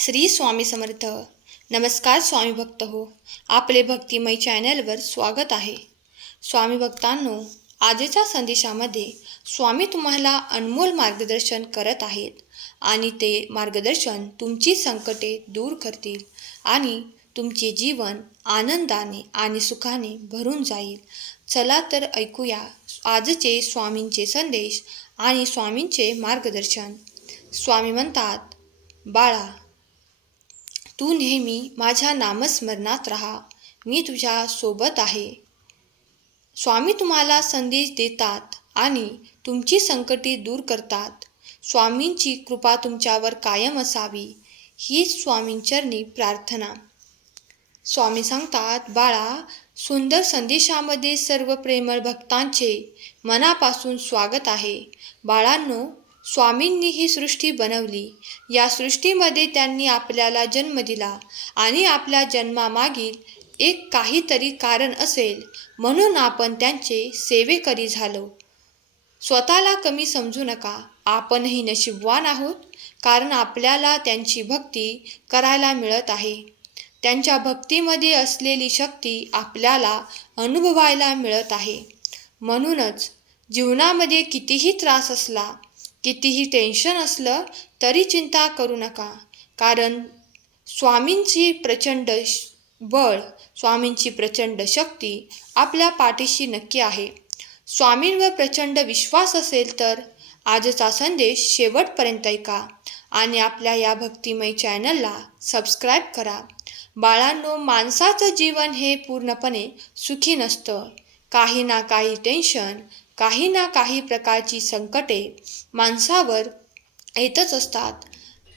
श्री स्वामी समर्थ. नमस्कार स्वामी भक्त हो. आपले भक्तिमय चॅनलवर स्वागत आहे. स्वामी भक्तांनो आजच्या संदेशामध्ये स्वामी तुम्हाला अनमोल मार्गदर्शन करत आहेत आणि ते मार्गदर्शन तुमची संकटे दूर करतील आणि तुमचे जीवन आनंदाने आणि सुखाने भरून जाईल. चला तर ऐकूया आजचे स्वामींचे संदेश आणि स्वामींचे मार्गदर्शन. स्वामी म्हणतात बाळा तू नेहमी माझ्या नामस्मरणात राहा. मी तुझ्या सोबत आहे. स्वामी तुम्हाला संदेश देतात आणि तुमची संकटे दूर करतात. स्वामींची कृपा तुमच्यावर कायम असावी. हीच स्वामींचरणी प्रार्थना. स्वामी सांगतात बाळा सुंदर संदेशामध्ये सर्व प्रेमळ भक्तांचे मनापासून स्वागत आहे. बाळांनो स्वामींनी ही सृष्टी बनवली. या सृष्टीमध्ये त्यांनी आपल्याला जन्म दिला आणि आपल्या जन्मामागील एक काहीतरी कारण असेल म्हणून आपण त्यांचे सेवेकरी झालो. स्वतःला कमी समजू नका. आपणही नशीबवान आहोत कारण आपल्याला त्यांची भक्ती करायला मिळत आहे. त्यांच्या भक्तीमध्ये असलेली शक्ती आपल्याला अनुभवायला मिळत आहे. म्हणूनच जीवनामध्ये कितीही त्रास असला कितीही टेन्शन असलं तरी चिंता करू नका. कारण स्वामींची प्रचंड श- बळ स्वामींची प्रचंड शक्ती आपल्या पाठीशी नक्की आहे. स्वामींवर प्रचंड विश्वास असेल तर आजचा संदेश शेवटपर्यंत ऐका आणि आपल्या या भक्तिमय चॅनलला सबस्क्राईब करा. बाळांनो माणसाचं जीवन हे पूर्णपणे सुखी नसतं. काही ना काही टेन्शन काही ना काही प्रकारची संकटे माणसावर येतच असतात.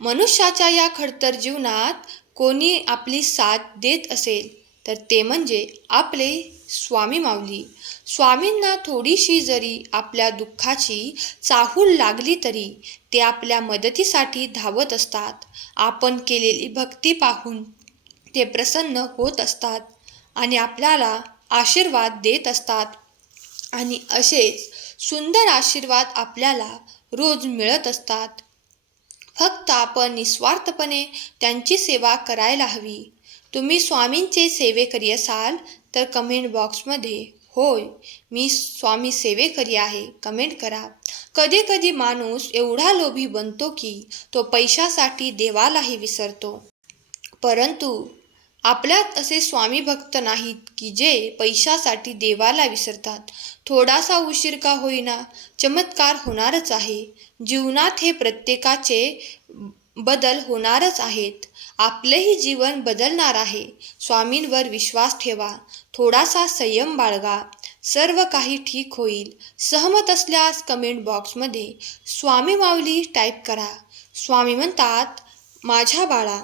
मनुष्याच्या या खडतर जीवनात कोणी आपली साथ देत असेल तर ते म्हणजे आपले स्वामी माऊली. स्वामींना थोडीशी जरी आपल्या दुःखाची चाहूल लागली तरी ते आपल्या मदतीसाठी धावत असतात. आपण केलेली भक्ती पाहून ते प्रसन्न होत असतात आणि आपल्याला आशीर्वाद देत असतात. आणि असेच सुंदर आशीर्वाद आपल्याला रोज मिळत असतात. फक्त आपण निस्वार्थपणे त्यांची सेवा करायला हवी. तुम्ही स्वामींचे सेवेकरी असाल तर कमेंट बॉक्समध्ये होय मी स्वामी सेवेकरी आहे कमेंट करा. कधी कधी माणूस एवढा लोभी बनतो की तो पैशासाठी देवालाही विसरतो. परंतु आपल्यात असे स्वामी भक्त नाहीत की जे पैशासाठी देवाला विसरतात. थोडासा उशीर का होईना चमत्कार होणारच आहे. जीवनात हे प्रत्येकाचे बदल होणारच आहेत. आपलेही जीवन बदलणार आहे. स्वामींवर विश्वास ठेवा. थोडासा संयम बाळगा. सर्व काही ठीक होईल. सहमत असल्यास कमेंट बॉक्समध्ये स्वामी माऊली टाईप करा. स्वामी म्हणतात माझ्या बाळा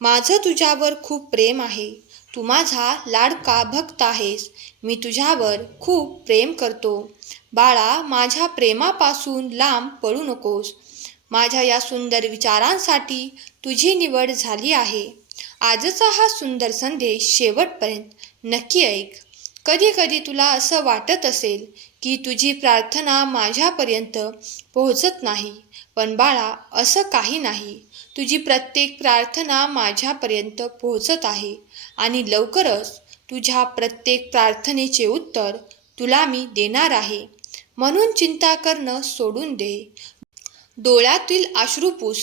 माझं तुझ्यावर खूप प्रेम आहे. तू माझा लाडका भक्त आहेस. मी तुझ्यावर खूप प्रेम करतो. बाळा माझ्या प्रेमापासून लांब पडू नकोस. माझ्या या सुंदर विचारांसाठी तुझी निवड झाली आहे. आजचा हा सुंदर संदेश शेवटपर्यंत नक्की ऐक. कधी कधी तुला असं वाटत असेल की तुझी प्रार्थना माझ्यापर्यंत पोहोचत नाही. पण बाळा असं काही नाही. तुझी प्रत्येक प्रार्थना माझ्यापर्यंत पोहोचत आहे आणि लवकरच तुझ्या प्रत्येक प्रार्थनेचे उत्तर तुला मी देणार आहे. म्हणून चिंता करणं सोडून दे. डोळ्यातील अश्रू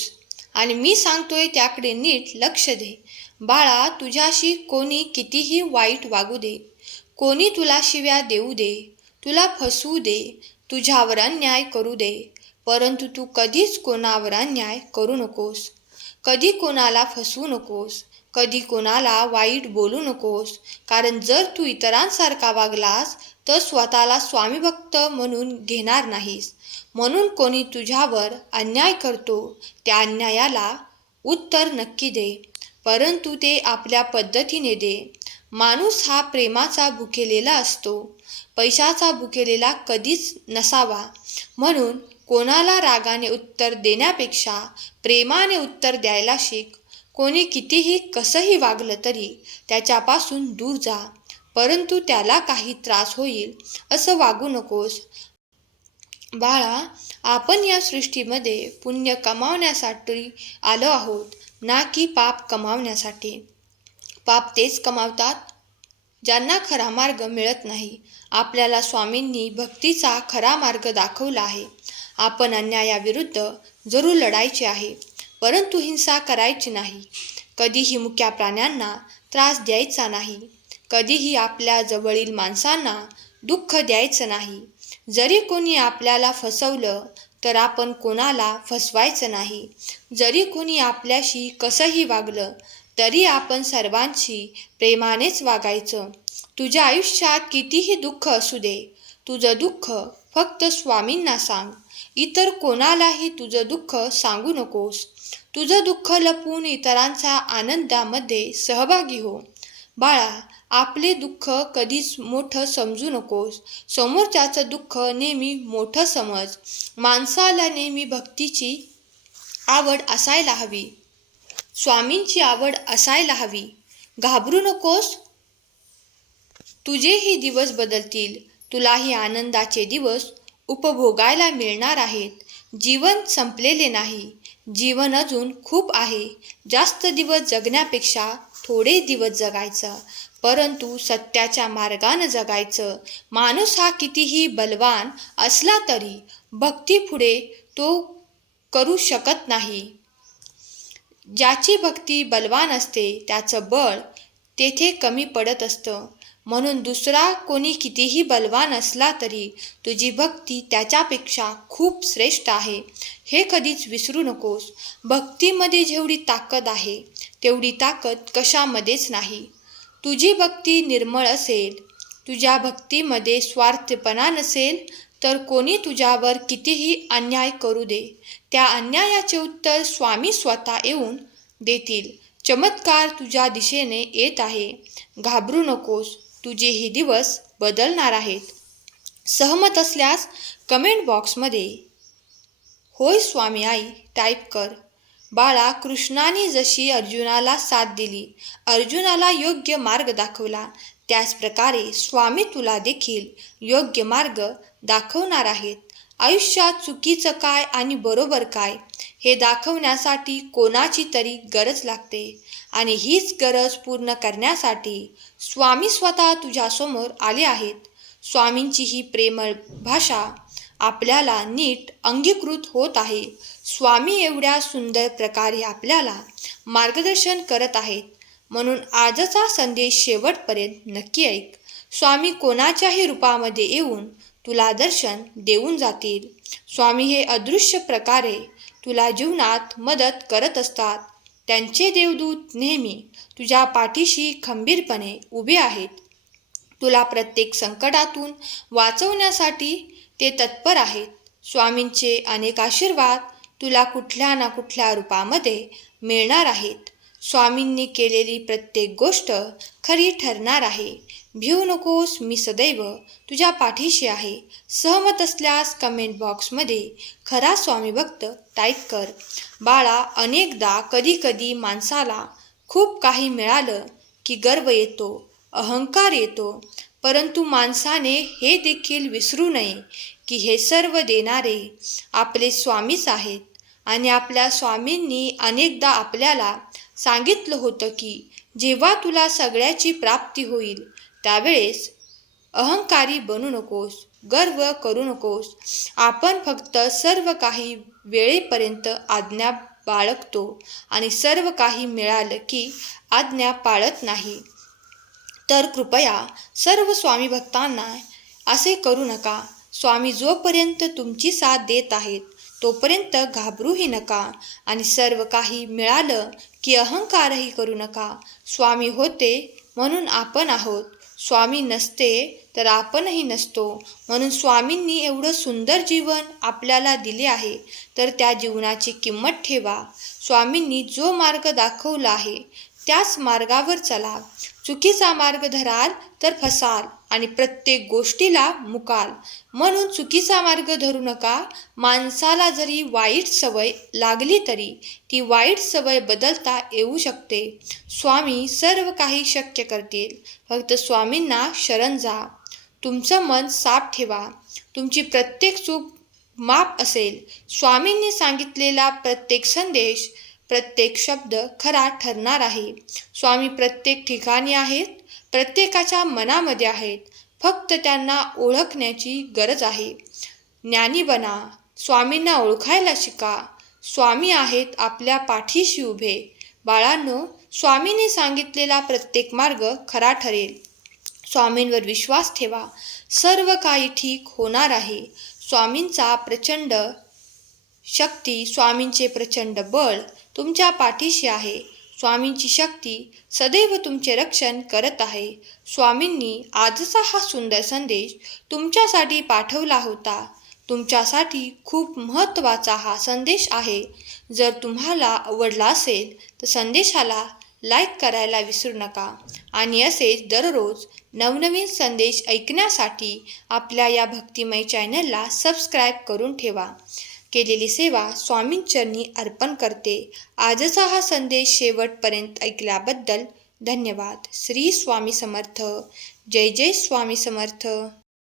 आणि मी सांगतोय त्याकडे नीट लक्ष दे. बाळा तुझ्याशी कोणी कितीही वाईट वागू दे. कोणी तुला शिव्या देऊ दे. तुला फसवू दे. तुझ्यावर अन्याय करू दे. परंतु तू कधीच कोणावर अन्याय करू नकोस. कधी कोणाला फसवू नकोस कधी कोणाला वाईट बोलू नकोस. कारण जर तू इतरांसारखा वागलास तर स्वतःला स्वामीभक्त म्हणून घेणार नाहीस. म्हणून कोणी तुझ्यावर अन्याय करतो त्या अन्यायाला उत्तर नक्की दे. परंतु ते आपल्या पद्धतीने दे. माणूस हा प्रेमाचा भुकेलेला असतो. पैशाचा भुकेलेला कधीच नसावा. म्हणून कोणाला रागाने उत्तर देण्यापेक्षा प्रेमाने उत्तर द्यायला शिक. कोणी कितीही कसंही वागलं तरी त्याच्यापासून दूर जा. परंतु त्याला काही त्रास होईल असं वागू नकोस. बाळा आपण या सृष्टीमध्ये पुण्य कमावण्यासाठी आलो आहोत ना की पाप कमावण्यासाठी. पाप तेच कमावतात ज्यांना खरा मार्ग मिळत नाही. आपल्याला स्वामींनी भक्तीचा खरा मार्ग दाखवला आहे. आपण अन्यायाविरुद्ध जरूर लढायचे आहे. परंतु हिंसा करायची नाही. कधीही मुक्या प्राण्यांना त्रास द्यायचा नाही. कधीही आपल्या जवळील माणसांना दुःख द्यायचं नाही. जरी कोणी आपल्याला फसवलं तर आपण कोणाला फसवायचं नाही. जरी कोणी आपल्याशी कसंही वागलं तरी आपण सर्वांशी प्रेमानेच वागायचं. तुझ्या आयुष्यात कितीही दुःख असू दे तुझं दुःख फक्त स्वामींना सांग. इतर कोणालाही तुझं दुःख सांगू नकोस. तुझं दुःख लपवून इतरांच्या आनंदामध्ये सहभागी हो. बाळा आपले दुःख कधीच मोठं समजू नकोस. समोरच्याचं दुःख नेहमी मोठं समज. माणसाला नेहमी भक्तीची आवड असायला हवी. स्वामींची आवड असायला हवी. घाबरू नकोस. तुझेही दिवस बदलतील. तुलाही आनंदाचे दिवस उपभोगायला मिळणार आहेत. जीवन संपलेले नाही. जीवन अजून खूप आहे. जास्त दिवस जगण्यापेक्षा थोडे दिवस जगायचं. परंतु सत्याच्या मार्गानं जगायचं. माणूस हा कितीही बलवान असला तरी भक्तीपुढे तो करू शकत नाही. ज्याची भक्ती बलवान असते त्याचं बळ तेथे कमी पडत असतं. म्हणून दुसरा कोणी कितीही बलवान असला तरी तुझी भक्ती त्याच्यापेक्षा खूप श्रेष्ठ आहे. हे कधीच विसरू नकोस. भक्तीमध्ये जेवढी ताकद आहे तेवढी ताकद कशामध्येच नाही. तुझी भक्ती निर्मळ असेल तुझ्या भक्तीमध्ये स्वार्थपणा नसेल तर कोणी तुझ्यावर कितीही अन्याय करू दे. त्या अन्यायाचे उत्तर स्वामी स्वतः येऊन देतील. चमत्कार तुझ्या दिशेने येत आहे. घाबरू नकोस. तुझे हे दिवस बदलणार आहेत. सहमत असल्यास कमेंट बॉक्समध्ये होय स्वामी आई टाईप कर. बाळा कृष्णाने जशी अर्जुनाला साथ दिली अर्जुनाला योग्य मार्ग दाखवला त्याचप्रकारे स्वामी तुला देखील योग्य मार्ग दाखवणार आहेत. आयुष्यात चुकीचं काय आणि बरोबर काय हे दाखवण्यासाठी कोणाची तरी गरज लागते. आणि हीच गरज पूर्ण करण्यासाठी स्वामी स्वतः तुझ्यासमोर आले आहेत. स्वामींची ही प्रेमळ भाषा आपल्याला नीट अंगीकृत होत आहे. स्वामी एवढ्या सुंदर प्रकारे आपल्याला मार्गदर्शन करत आहेत. म्हणून आजचा संदेश शेवटपर्यंत नक्की ऐक. स्वामी कोणाच्याही रूपामध्ये येऊन तुला दर्शन देऊन जातील. स्वामी हे अदृश्य प्रकारे तुला जीवनात मदत करत असतात. त्यांचे देवदूत नेहमी तुझ्या पाठीशी खंबीरपणे उभे आहेत. तुला प्रत्येक संकटातून वाचवण्यासाठी ते तत्पर आहेत. स्वामींचे अनेक आशीर्वाद तुला कुठल्या ना कुठल्या रूपामध्ये मिळणार आहेत. स्वामींनी केलेली प्रत्येक गोष्ट खरी ठरणार आहे. भिऊ नकोस मी सदैव तुझ्या पाठीशी आहे. सहमत असल्यास कमेंट बॉक्समध्ये खरा स्वामी भक्त टाईप कर. बाळा अनेकदा कधीकधी माणसाला खूप काही मिळालं की गर्व येतो अहंकार येतो. परंतु माणसाने हे देखील विसरू नये की हे सर्व देणारे आपले स्वामीच आहेत. आणि आपल्या स्वामींनी अनेकदा आपल्याला सांगितलं होतं की जेव्हा तुला सगळ्याची प्राप्ती होईल त्यावेळेस अहंकारी बनू नकोस गर्व करू नकोस. आपण फक्त सर्व काही वेळेपर्यंत आज्ञा बाळगतो आणि सर्व काही मिळालं की आज्ञा पाळत नाही. तर कृपया सर्व स्वामी भक्तांना असे करू नका. स्वामी जोपर्यंत तुमची साथ देत आहेत तोपर्यंत घाबरूही नका आणि सर्व काही मिळालं की अहंकारही करू नका. स्वामी होते म्हणून आपण आहोत. स्वामी नसते तर आपणही नसतो. म्हणून स्वामींनी एवढं सुंदर जीवन आपल्याला दिले आहे तर त्या जीवनाची किंमत ठेवा. स्वामींनी जो मार्ग दाखवला आहे त्याच मार्गावर चला. चुकीचा मार्ग धराल तर फसाल आणि प्रत्येक गोष्टीला मुकाल. म्हणून चुकीचा मार्ग धरू नका. माणसाला जरी वाईट सवय लागली तरी ती वाईट सवय बदलता येऊ शकते. स्वामी सर्व काही शक्य करतील. फक्त स्वामींना शरण जा. तुमचं मन साफ ठेवा. तुमची प्रत्येक चूक माप असेल. स्वामींनी सांगितलेला प्रत्येक संदेश प्रत्येक शब्द खरा ठरणार आहे. स्वामी प्रत्येक ठिकाणी आहेत प्रत्येकाच्या मनामध्ये आहेत फक्त त्यांना ओळखण्याची गरज आहे. ज्ञानी बना स्वामींना ओळखायला शिका. स्वामी आहेत आपल्या पाठीशी उभे. बाळांनो स्वामीने सांगितलेला प्रत्येक मार्ग खरा ठरेल. स्वामींवर विश्वास ठेवा. सर्व काही ठीक होणार आहे. स्वामींचा प्रचंड शक्ती स्वामींचे प्रचंड बळ तुमच्या पाठीशी आहे. स्वामींची शक्ती सदैव तुमचे रक्षण करत आहे. स्वामींनी आजचा हा सुंदर संदेश तुमच्यासाठी पाठवला होता. तुमच्यासाठी खूप महत्त्वाचा हा संदेश आहे. जर तुम्हाला आवडला असेल तर संदेशाला लाईक करायला विसरू नका. आणि असेच दररोज नवनवीन संदेश ऐकण्यासाठी आपल्या या भक्तिमय चॅनलला सबस्क्राईब करून ठेवा. केलेली सेवा स्वामींचरणी अर्पण करते. आजचा हा संदेश शेवटपर्यंत ऐकल्याबद्दल धन्यवाद. श्री स्वामी समर्थ. जय जय स्वामी समर्थ.